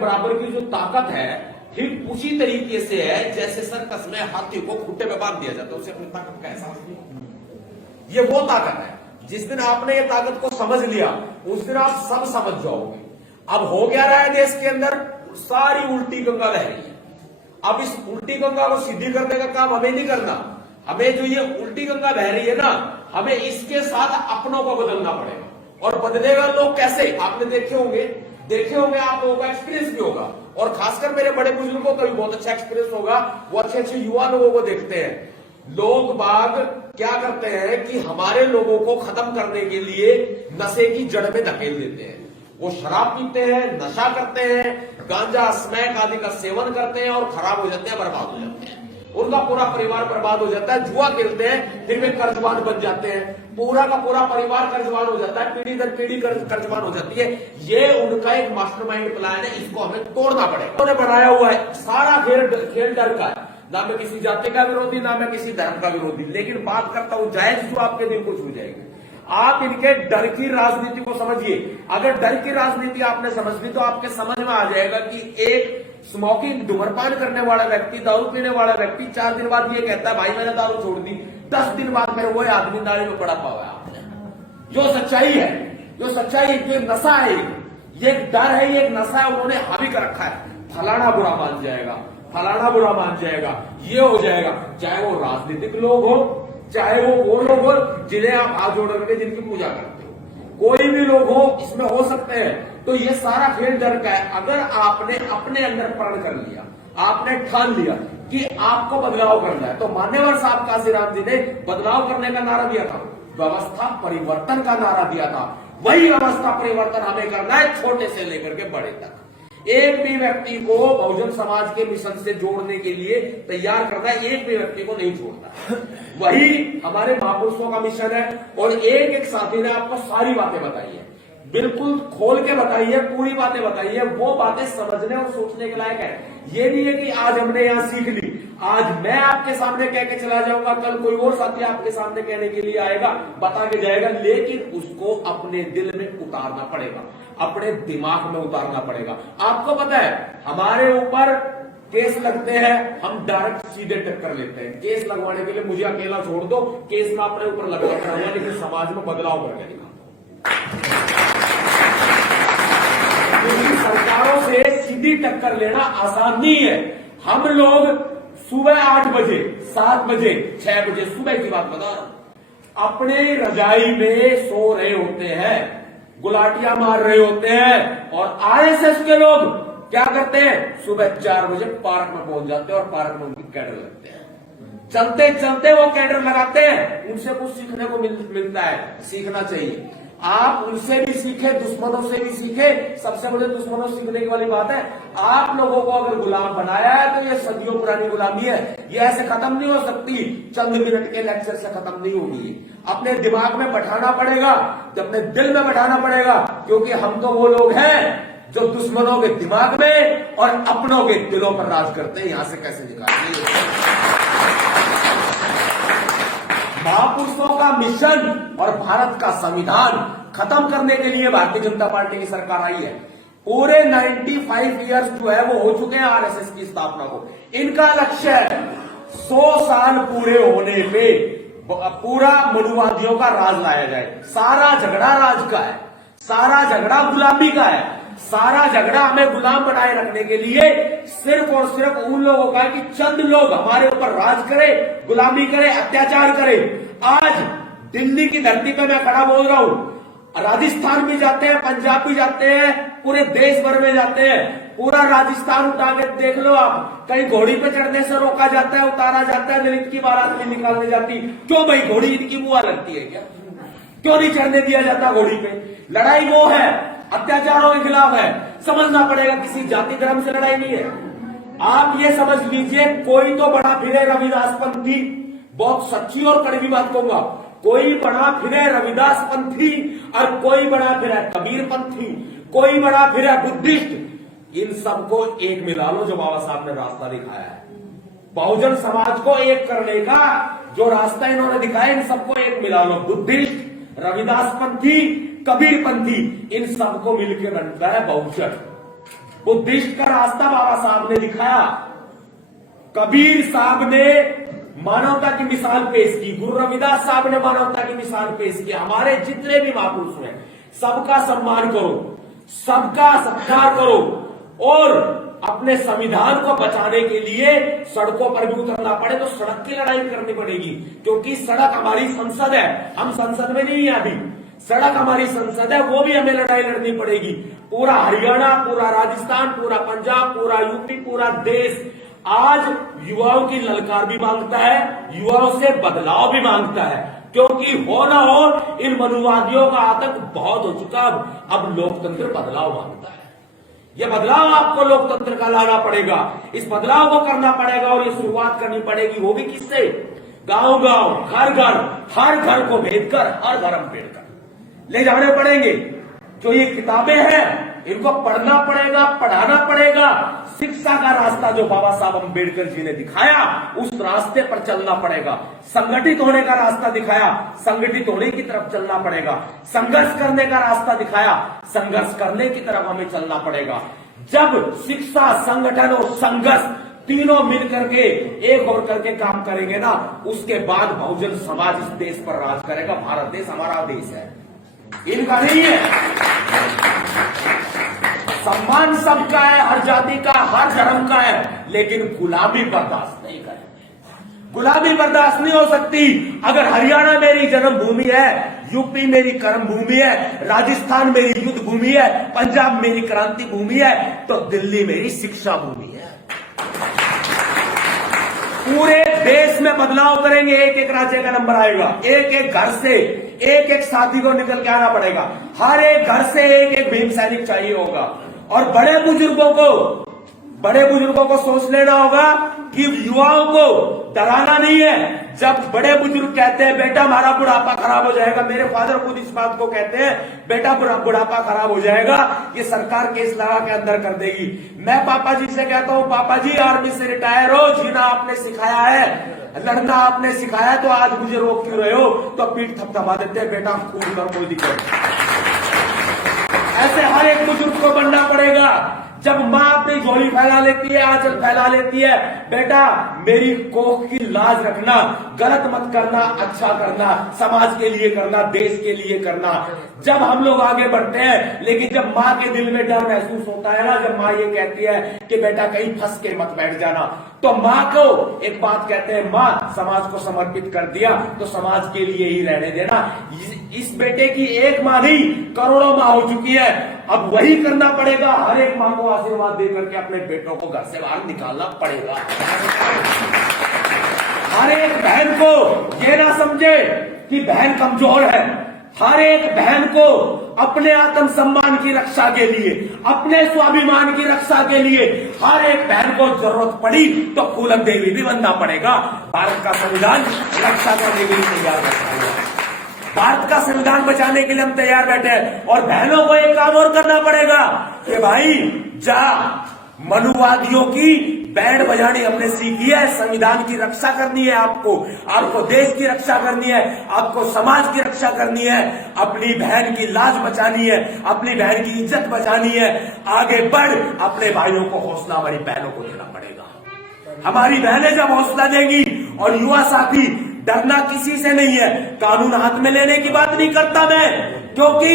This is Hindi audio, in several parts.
बराबर की जो ताकत है ठीक उसी तरीके से है जैसे सर्कस में हाथी को खूंटे में बांध दिया जाता है, उसे अपनी ताकत का एहसास नहीं। ये वो ताकत है, जिस दिन आपने ये ताकत को समझ लिया उस दिन आप सब समझ जाओगे। अब हो क्या रहा है देश के अंदर, सारी उल्टी गंगा बह रही है। अब इस उल्टी गंगा को सीधी करने का काम हमें नहीं करना, हमें जो ये उल्टी गंगा बह रही है ना, हमें इसके साथ अपनों को बदलना पड़ेगा। और बदलेगा लोग कैसे, आपने देखे होंगे, आप लोगों का एक्सपीरियंस भी होगा, और खासकर मेरे बड़े बुजुर्गों का भी बहुत अच्छा एक्सपीरियंस होगा। वो अच्छे अच्छे युवा लोगों को देखते हैं, लोग बाग क्या करते हैं कि हमारे लोगों को खत्म करने के लिए नशे की जड़ में धकेल देते हैं। वो शराब पीते हैं, नशा करते हैं, गांजा स्मैक आदि का सेवन करते हैं और खराब हो जाते हैं, बर्बाद हो जाते हैं। उनका पूरा परिवार बर्बाद हो जाता है, जुआ खेलते हैं, फिर वे कर्जवान बन जाते हैं, पूरा का पूरा परिवार कर्जवान हो जाता है, पीढ़ी दर पीढ़ी कर्जवान हो जाती है। ये उनका एक मास्टरमाइंड प्लान है, इसको हमें तोड़ना पड़ेगा। उन्होंने बनाया हुआ है, सारा खेल डर का है, ना मैं किसी जाति का विरोधी, ना मैं किसी धर्म का विरोधी, लेकिन बात करता हूं जायज जो आपके दिल को छू जाएगी। आप इनके डर की राजनीति को समझिए। अगर डर की राजनीति आपने समझ ली तो आपके समझ में आ जाएगा कि एक स्मोकिंग धूम्रपान करने वाला व्यक्ति, दारू पीने वाला व्यक्ति 4 दिन बाद ये कहता है भाई मैंने दारू छोड़ दी, 10 दिन बाद मेरे वो आदमी नाली में पड़ा हुआ है। जो सच्चाई है, जो सच्चाई, जो नशा है, ये डर है, ये नशा है, उन्होंने हावी कर रखा है। फलाना बुरा मान जाएगा, फलाना बुरा मान जाएगा, ये हो जाएगा, चाहे वो राजनीतिक लोग हो, चाहे वो लोग हो जिन्हें आप हाथ जोड़ करके जिनकी पूजा करते हो, कोई भी लोग हो इसमें हो सकते हैं। तो ये सारा खेल डर का है। अगर आपने अपने अंदर प्रण कर लिया, आपने ठान लिया कि आपको बदलाव करना है, तो मान्यवर साहब काशीराम जी ने बदलाव करने का नारा दिया था, व्यवस्था परिवर्तन का नारा दिया था। वही व्यवस्था परिवर्तन हमें करना है, छोटे से लेकर के बड़े तक। एक भी व्यक्ति को बहुजन समाज के मिशन से जोड़ने के लिए तैयार करना है, एक भी व्यक्ति को नहीं छोड़ना। वही हमारे महापुरुषों का मिशन है। और एक एक साथी ने आपको सारी बातें बताई है, बिल्कुल खोल के बताइए, पूरी बातें बताइए, वो बातें समझने और सोचने के लायक है। ये नहीं है कि आज हमने यहां सीख ली, आज मैं आपके सामने कह के चला जाऊंगा, कल कोई और साथी आपके सामने कहने के लिए आएगा, बता के जाएगा, लेकिन उसको अपने दिल में उतारना पड़ेगा, अपने दिमाग में उतारना पड़ेगा। आपको पता है हमारे ऊपर केस लगते हैं, हम डायरेक्ट सीधे टक्कर लेते हैं। केस लगवाने के लिए मुझे अकेला छोड़ दो, केस में अपने ऊपर लगवा कराऊंगा, लेकिन समाज में बदलाव करके दिखाऊंगा। सरकारों से सीधी टक्कर लेना आसान नहीं है। हम लोग सुबह 8 बजे, 7 बजे, 6 बजे सुबह की बात बता रहा हूं, अपने रजाई में सो रहे होते हैं, गुलाटियां मार रहे होते हैं, और आरएसएस के लोग क्या करते हैं, सुबह 4 बजे पार्क में पहुंच जाते हैं और पार्क में उनकी कैडर लगते हैं। चलते चलते वो कैडर लगाते हैं, उनसे कुछ सीखने को मिलता है, सीखना चाहिए। आप उनसे भी सीखे, दुश्मनों से भी सीखे। सबसे बड़े दुश्मनों से सीखने की वाली बात है, आप लोगों को अगर गुलाम बनाया है तो ये सदियों पुरानी गुलामी है, ये ऐसे खत्म नहीं हो सकती, चंद मिनट के लेक्चर से खत्म नहीं होगी। अपने दिमाग में बैठाना पड़ेगा, अपने दिल में बैठाना पड़ेगा, क्योंकि हम तो वो लोग हैं जो दुश्मनों के दिमाग में और अपनों के दिलों पर राज करते हैं। यहां से कैसे निकालेंगे? महापुरुषों का मिशन और भारत का संविधान खत्म करने के लिए भारतीय जनता पार्टी की सरकार आई है। पूरे 95 इयर्स जो है वो हो चुके हैं आरएसएस की स्थापना को। इनका लक्ष्य है 100 साल पूरे होने पे पूरा मनुवादियों का राज लाया जाए। सारा झगड़ा राज का है, सारा झगड़ा गुलामी का है, सारा झगड़ा हमें गुलाम बनाए रखने के लिए सिर्फ और सिर्फ उन लोगों का है कि चंद लोग हमारे ऊपर राज करें, गुलामी करें, अत्याचार करें। आज दिल्ली की धरती पे मैं खड़ा बोल रहा हूं, राजस्थान भी जाते हैं, पंजाब भी जाते हैं, पूरे देश भर में जाते हैं। पूरा राजस्थान उठा के देख लो आप, कहीं घोड़ी पे चढ़ने से रोका जाता है, उतारा जाता है, दलित की बारात में निकालने जाती। क्यों भाई, घोड़ी इनकी बुआ लगती है क्या? क्यों नहीं चढ़ने दिया जाता घोड़ी पे? लड़ाई वो है, अत्याचारों के खिलाफ है। समझना पड़ेगा, किसी जाति धर्म से लड़ाई नहीं है। आप ये समझ लीजिए, कोई तो बड़ा फिरे रविदास पंथी, बहुत सच्ची और कड़वी बात कहूंगा, कोई बड़ा फिरे रविदास पंथी और कोई बड़ा फिरे कबीर पंथी, कोई बड़ा फिरे बुद्धिस्ट। इन सबको एक मिला लो, जो बाबा साहब ने रास्ता दिखाया है। बहुजन समाज को एक करने का जो रास्ता इन्होंने दिखाया, इन सबको एक मिला लो। बुद्धिस्ट, रविदास पंथी, कबीर पंथी, इन सबको मिलकर बनता है बहुजन। बुद्धिस्ट का रास्ता बाबा साहब ने दिखाया। कबीर साहब ने मानवता की मिसाल पेश की, गुरु रविदास साहब ने मानवता की मिसाल पेश की। हमारे जितने भी महापुरुष हैं, सबका सम्मान करो, सबका सत्कार करो और अपने संविधान को बचाने के लिए सड़कों पर भी उतरना पड़े तो सड़क की लड़ाई करनी पड़ेगी, क्योंकि सड़क हमारी संसद है। हम संसद में नहीं है अभी, सड़क हमारी संसद है, वो भी हमें लड़ाई लड़नी पड़ेगी। पूरा हरियाणा, पूरा राजस्थान, पूरा पंजाब, पूरा यूपी, पूरा देश आज युवाओं की ललकार भी मांगता है, युवाओं से बदलाव भी मांगता है, क्योंकि हो ना हो इन मनुवादियों का आतंक बहुत हो चुका। अब लोकतंत्र बदलाव मांगता है। यह बदलाव आपको लोकतंत्र का लाना पड़ेगा, इस बदलाव को करना पड़ेगा और ये शुरुआत करनी पड़ेगी। वो भी किससे? गांव गांव, घर घर, हर घर को भेजकर, हर घर अम्बेडकर ले जाने पड़ेंगे। जो ये किताबें हैं इनको पढ़ना पड़ेगा, पढ़ाना पड़ेगा। शिक्षा का रास्ता जो बाबा साहब अम्बेडकर जी ने दिखाया, उस रास्ते पर चलना पड़ेगा। संगठित होने का रास्ता दिखाया, संगठित होने की तरफ चलना पड़ेगा। संघर्ष करने का रास्ता दिखाया, संघर्ष करने की तरफ हमें चलना पड़ेगा। जब शिक्षा, संगठन और संघर्ष तीनों मिल करके एक और करके काम करेंगे ना, उसके बाद बहुजन समाज इस देश पर राज करेगा। भारत देश हमारा देश है, इनका नहीं है। सम्मान सबका है, हर जाति का, हर धर्म का है, लेकिन गुलामी बर्दाश्त नहीं करेंगे। गुलामी बर्दाश्त नहीं हो सकती। अगर हरियाणा मेरी जन्मभूमि है, यूपी मेरी कर्म भूमि है, राजस्थान मेरी युद्ध भूमि है, पंजाब मेरी क्रांति भूमि है, तो दिल्ली मेरी शिक्षा भूमि है। पूरे देश में बदलाव करेंगे, एक एक राज्य का नंबर आएगा। एक एक घर से एक एक साथी को निकल के आना पड़ेगा। हर एक घर से एक एक भीम सैनिक चाहिए होगा। और बड़े बुजुर्गों को सोच लेना होगा कि युवाओं को डराना नहीं है। जब बड़े बुजुर्ग कहते हैं बेटा हमारा बुढ़ापा खराब हो जाएगा, मेरे फादर खुद इस बात को कहते हैं, बेटा बुढ़ापा खराब हो जाएगा, ये सरकार केस लगा के अंदर कर देगी। मैं पापा जी से कहता हूं, पापा जी आर्मी से रिटायर हो, जीना आपने सिखाया है, लड़ना आपने सिखाया, तो आज मुझे रोक क्यों रहे हो? तो पीठ थपथपा देते हैं, बेटा खून कर, कोई दिक्कत नहीं। ऐसे हर एक बुजुर्ग को बनना पड़ेगा। जब माँ अपनी झोली फैला लेती है, आंचल फैला लेती है, बेटा मेरी कोख की लाज रखना, गलत मत करना, अच्छा करना, समाज के लिए करना, देश के लिए करना। जब हम लोग आगे बढ़ते हैं, लेकिन जब माँ के दिल में डर महसूस होता है ना, जब माँ ये कहती है कि बेटा कहीं फंस के मत बैठ जाना, तो माँ को एक बात कहते हैं, माँ समाज को समर्पित कर दिया तो समाज के लिए ही रहने देना। इस बेटे की एक माँ नहीं, करोड़ों माँ हो चुकी है। अब वही करना पड़ेगा। हर एक माँ को आशीर्वाद देकर के अपने बेटों को घर से बाहर निकालना पड़ेगा। हर एक बहन को ये ना समझे कि बहन कमजोर है। हर एक बहन को अपने आत्मसम्मान की रक्षा के लिए, अपने स्वाभिमान की रक्षा के लिए हर एक बहन को जरूरत पड़ी तो फूलन देवी भी बनना पड़ेगा। भारत का संविधान रक्षा करने के लिए तैयार बैठा हुआ है। भारत का संविधान बचाने के लिए हम तैयार बैठे हैं। और बहनों को एक काम और करना पड़ेगा कि भाई जा, मनुवादियों की बैंड बजानी हमने सीखी है। संविधान की रक्षा करनी है, आपको देश की रक्षा करनी है, आपको समाज की रक्षा करनी है, अपनी बहन की लाज बचानी है, अपनी बहन की इज्जत बचानी है। आगे बढ़, अपने भाइयों को हौसला हमारी बहनों को देना पड़ेगा। हमारी बहनें जब हौसला देगी, और युवा साथी डरना किसी से नहीं है। कानून हाथ में लेने की बात नहीं करता मैं, क्योंकि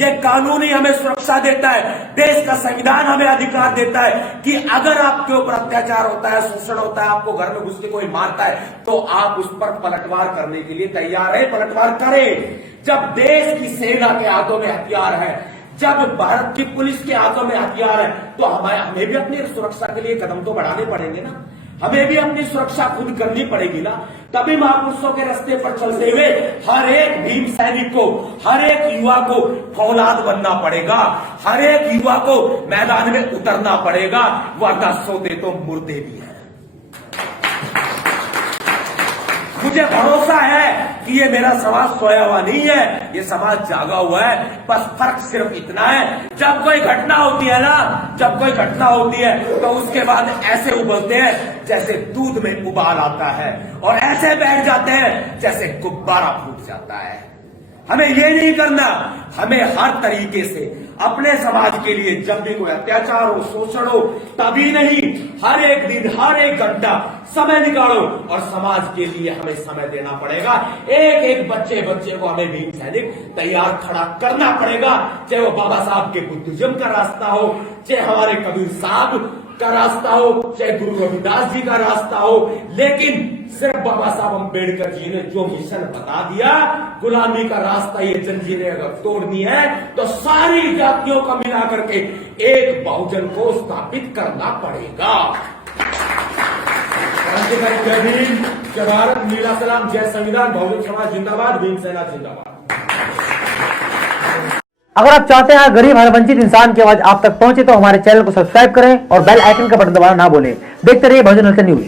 ये कानून ही हमें सुरक्षा देता है। देश का संविधान हमें अधिकार देता है कि अगर आपके ऊपर अत्याचार होता है, शोषण होता है, आपको घर में घुस के कोई मारता है, तो आप उस पर पलटवार करने के लिए तैयार है, पलटवार करें। जब देश की सेना के हाथों में हथियार है, जब भारत की पुलिस के हाथों में हथियार है, तो हमें भी अपनी सुरक्षा के लिए कदम तो बढ़ाने पड़ेंगे ना। हमें भी अपनी सुरक्षा खुद करनी पड़ेगी ना। तभी महापुरुषों के रास्ते पर चलते हुए हर एक भीम सैनिक को, हर एक युवा को फौलाद बनना पड़ेगा। हर एक युवा को मैदान में उतरना पड़ेगा, वरना सोते तो मुर्दे भी हैं। मुझे भरोसा है कि ये मेरा समाज सोया हुआ नहीं है, ये समाज जागा हुआ है। बस फर्क सिर्फ इतना है, जब कोई घटना होती है ना, जब कोई घटना होती है तो उसके बाद ऐसे उबलते हैं जैसे दूध में उबाल आता है, और ऐसे बैठ जाते हैं जैसे गुब्बारा फूट जाता है। हमें ये नहीं करना, हमें हर तरीके से अपने समाज के लिए जब भी कोई अत्याचार हो, शोषण हो, तभी नहीं, हर एक दिन, हर एक घंटा समय निकालो और समाज के लिए हमें समय देना पड़ेगा। एक एक बच्चे को हमें भीम सैनिक तैयार खड़ा करना पड़ेगा, चाहे वो बाबा साहब के बुद्धिज्म का रास्ता हो, चाहे हमारे कबीर साहब का रास्ता हो, चाहे गुरु रविदास जी का रास्ता हो, लेकिन सिर्फ बाबा साहब अम्बेडकर जी ने जो मिशन बता दिया, गुलामी का रास्ता ये जंजीरें अगर तोड़नी है तो सारी जातियों का मिला करके एक बहुजन को स्थापित करना पड़ेगा। जय भीम, जय भारत, मीरा सलाम, जय संविधान, बहुजन समाज जिंदाबाद, भीम सेना जिंदाबाद। अगर आप चाहते हैं गरीब हर वंचित इंसान की आवाज आप तक पहुंचे तो हमारे चैनल को सब्सक्राइब करें और बेल आइकन का बटन दबाना ना भूलें। देखते रहिए बहुजन न्यूज।